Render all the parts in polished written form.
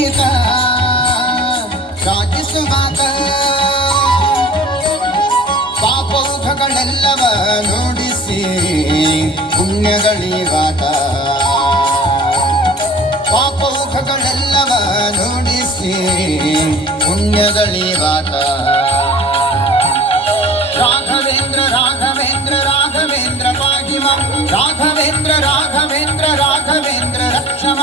ನೀತ ರಾಜಿಸುವಾತ ಪಾಪೌಘಗಳೆಲ್ಲವ ನೋಡಿಸಿ ಪುಣ್ಯಗಳಿವಾತ ಪಾಪೌಘಗಳೆಲ್ಲವ ನೋಡಿಸಿ ಪುಣ್ಯಗಳಿವಾತ ರಾಘವೇಂದ್ರ ರಾಘವೇಂದ್ರ ರಾಘವೇಂದ್ರ ಪಾಹಿಮ ರಾಘವೇಂದ್ರ ರಾಘವೇಂದ್ರ ರಾಘವೇಂದ್ರ ರಕ್ಷಮ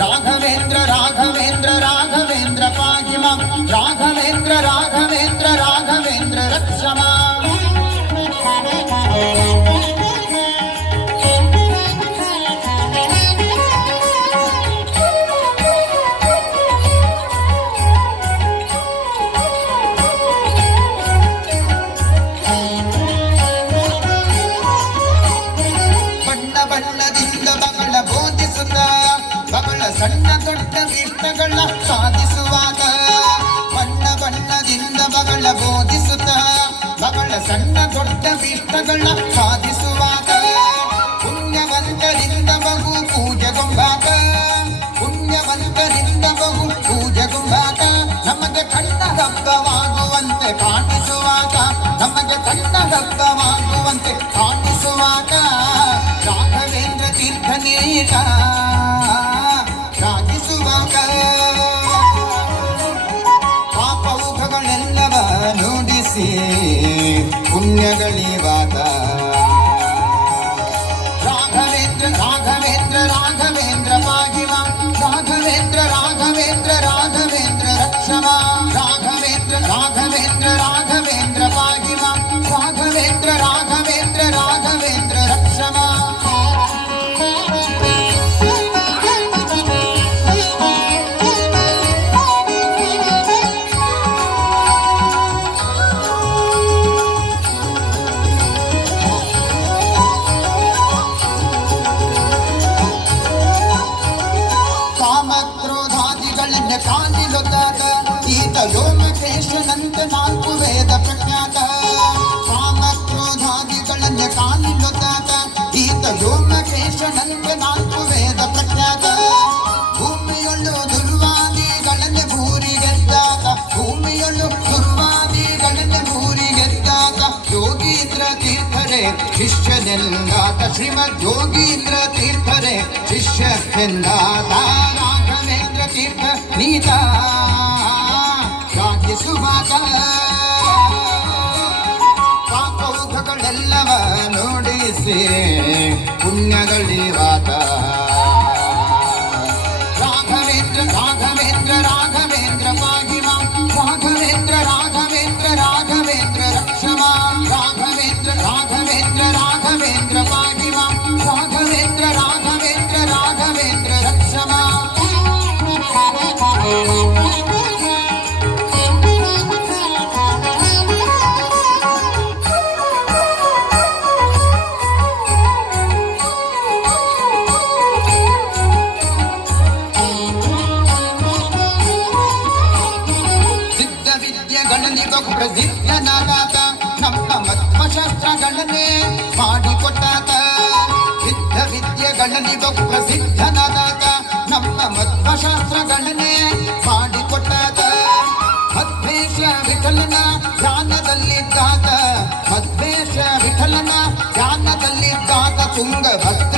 ರಾಘವೇಂದ್ರ ರಾಘವೇಂದ್ರ ರಾಘವೇಂದ್ರ ಪಾಹಿಮ ರಾಘವೇಂದ್ರ ರಾಘವೇಂದ್ರ ರಾಘವೇಂದ್ರ ರಕ್ಷಮ ಸಣ್ಣ ದೊಡ್ಡ ಇಷ್ಟಗಳ ಸಾಧಿಸುವಾಗ ಬಣ್ಣ ಬಣ್ಣದಿಂದ ಮಗಳ ಬೋಧಿಸುತ್ತ ಮಗಳ ಸಣ್ಣ ದೊಡ್ಡ ಇಷ್ಟಗಳ ಸಾಧಿಸುವಾಗ ಪುಣ್ಯವಂತರಿಂದ ಮಗು ಪೂಜೆಗೊಂಬಾತ ಪುಣ್ಯವಂತರಿಂದ ಮಗು ಪೂಜೆಗೊಂಬಾತ ನಮಗೆ ಕಣ್ಣ ಹಬ್ಬವಾಗುವಂತೆ ಕಾಣಿಸುವಾಗ ನಮಗೆ ಕಣ್ಣ ಹಬ್ಬವಾಗುವಂತೆ ಕಾಣಿಸುವಾಗ ರಾಘವೇಂದ್ರ ತೀರ್ಥನೇಕ ಪಾಪೌಘಗಳೆಲ್ಲವ ನುಡಿಸಿ ಪುಣ್ಯಗಳಿವಾತ ರಾಘವೇಂದ್ರ ರಾಘವೇಂದ್ರ ರಾಘವೇಂದ್ರ ಪಾಹಿಮ ರಾಘವೇಂದ್ರ ರಾಘವೇಂದ್ರ ರಾಘವೇಂದ್ರ ರಕ್ಷಮ ರಾಘವೇಂದ್ರ ರಾಘವೇಂದ್ರ ರಾಘವೇಂದ್ರ ಪಾಹಿಮ ರಾಘವೇಂದ್ರ ರಾಘವೇಂದ್ರ ರಾಘವೇಂದ್ರ ರಕ್ಷಮ ಕಾಲಿಲೊತ್ತಾತ ಈತ ವ್ಯೋಮಕೇಶನಂತೆ ನಾಲ್ಕು ವೇದ ಪ್ರಖ್ಯಾತ ಕಾಮಕ್ರೋಧಾದಿಗಳನ್ನೇ ಕಾಲಿಲೊತ್ತಾತ ಈತ ವ್ಯೋಮಕೇಶನಂತೆ ನಾಲ್ಕು ವೇದ ಪ್ರಖ್ಯಾತ ಭೂಮಿಯೊಳ್ಳು ದುರ್ವಾದಿಗಳನ್ನೇ ಭೂರಿಗೆದ್ದಾತ ಭೂಮಿಯೊಳ್ಳು ದುರ್ವಾದಿಗಳನ್ನೇ ಭೂರಿಗೆದ್ದಾತ ಯೋಗೀಂದ್ರ ತೀರ್ಥರೇ ಶಿಷ್ಯನೆಂದಾತ ಶ್ರೀಮದ್ ಯೋಗೀಂದ್ರ ತೀರ್ಥರೇ ಶಿಷ್ಯನೆಂದಾತ ರಾಘವೇಂದ್ರ ತೀರ್ಥ ನೀತ ರಾಜಿಸುವಾಗ ಪಾಪೌಘಗಳೆಲ್ಲವ ನೋಡಿಸಿ ಪುಣ್ಯಗಳಿವಾತ ರಾಘವೇಂದ್ರ ರಾಘವೇಂದ್ರ ರಾಘವೇಂದ್ರ ಪಾಹಿಮ ರಾಘವೇಂದ್ರ ರಾಘವೇಂದ್ರ ರಾಘವೇಂದ್ರ ರಕ್ಷಮ ರಾಘವೇಂದ್ರ ರಾಘವೇಂದ್ರ ರಾಘವೇಂದ್ರ ಪಾಹಿಮ ರಾಘವೇಂದ್ರ ರಾಘವೇಂದ್ರ ರಾಘವೇಂದ್ರ ರಕ್ಷಮ ಪ್ರಸಿದ್ಧನಾದಾತ ನಮ್ಮ ಮಧ್ವಶಾಸ್ತ್ರಗಳನ್ನೇ ಮಾಡಿಕೊಟ್ಟಾತ ಸಿದ್ಧ ವಿದ್ಯೆಗಳಲ್ಲಿ ಬಹು ಪ್ರಸಿದ್ಧನಾದಾತ ನಮ್ಮ ಮಧ್ವಶಾಸ್ತ್ರಗಳನ್ನೇ ಮಾಡಿಕೊಟ್ಟಾತ ಮಧ್ವೇಶ ವಿಠಲನ ಧ್ಯಾನದಲ್ಲಿದ್ದಾತ ಮಧ್ವೇಶ ವಿಠಲನ ಧ್ಯಾನದಲ್ಲಿದ್ದಾತ ತುಂಗಭದ್ರ